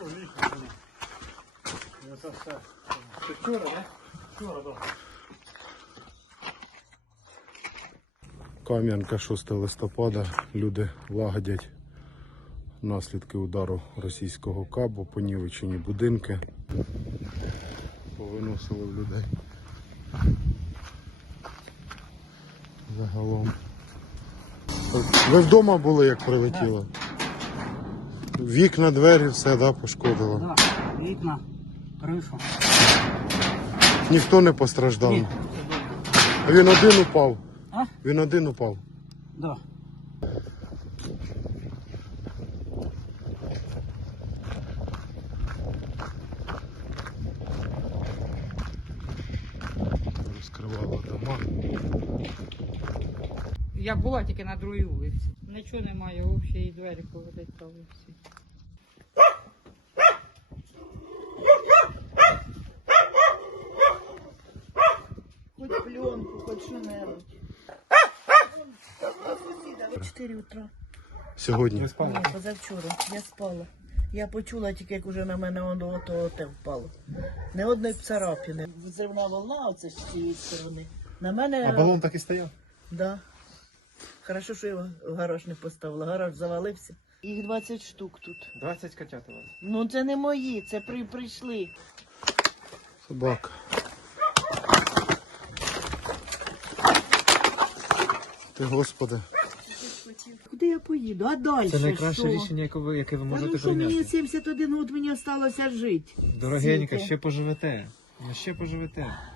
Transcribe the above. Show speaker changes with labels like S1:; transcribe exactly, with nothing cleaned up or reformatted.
S1: Це все. Це вчора, не? Вчора, так.
S2: Кам'янка, шостого листопада. Люди лагодять наслідки удару російського кабу, понівечені будинки. Повиносили в людей. Загалом. Ви вдома були, як прилетіло? Вікна, двері, все, да, пошкодило?
S3: Да, вікна, кришу.
S2: Ніхто не постраждав?
S3: Ні.
S2: Він один упав?
S3: А?
S2: Він один упав?
S3: Да.
S2: Розкривала дома.
S4: Я була тільки на другій вулиці. Нічого немає, взагалі і двері повилітали всі.
S5: Хоч пленку, хоч що-небудь. Чотири утра.
S2: Сьогодні?
S5: Ні, позавчора. Я спала. Я почула тільки, як уже на мене воно ото те впало. Не одної царапини. Взривна волна оце з цієї сторони. На мене...
S1: А балон так і стояв?
S5: Да. Хорошо, що я в гараж не поставила. Гараж завалився. Їх двадцять штук тут.
S1: двадцять котят у вас.
S5: Ну це не мої, це при, прийшли.
S2: Собака. Ти, Господи.
S5: Куди я поїду? А далі
S1: Це найкраще
S5: що?
S1: рішення, яке ви, яке ви
S5: Та
S1: можете
S5: ну що, мені
S1: прийняти.
S5: сімдесят один год, мені залишилося жити.
S1: Дорогенька,
S5: Скільки?
S1: ще поживете. Ну, ще поживете.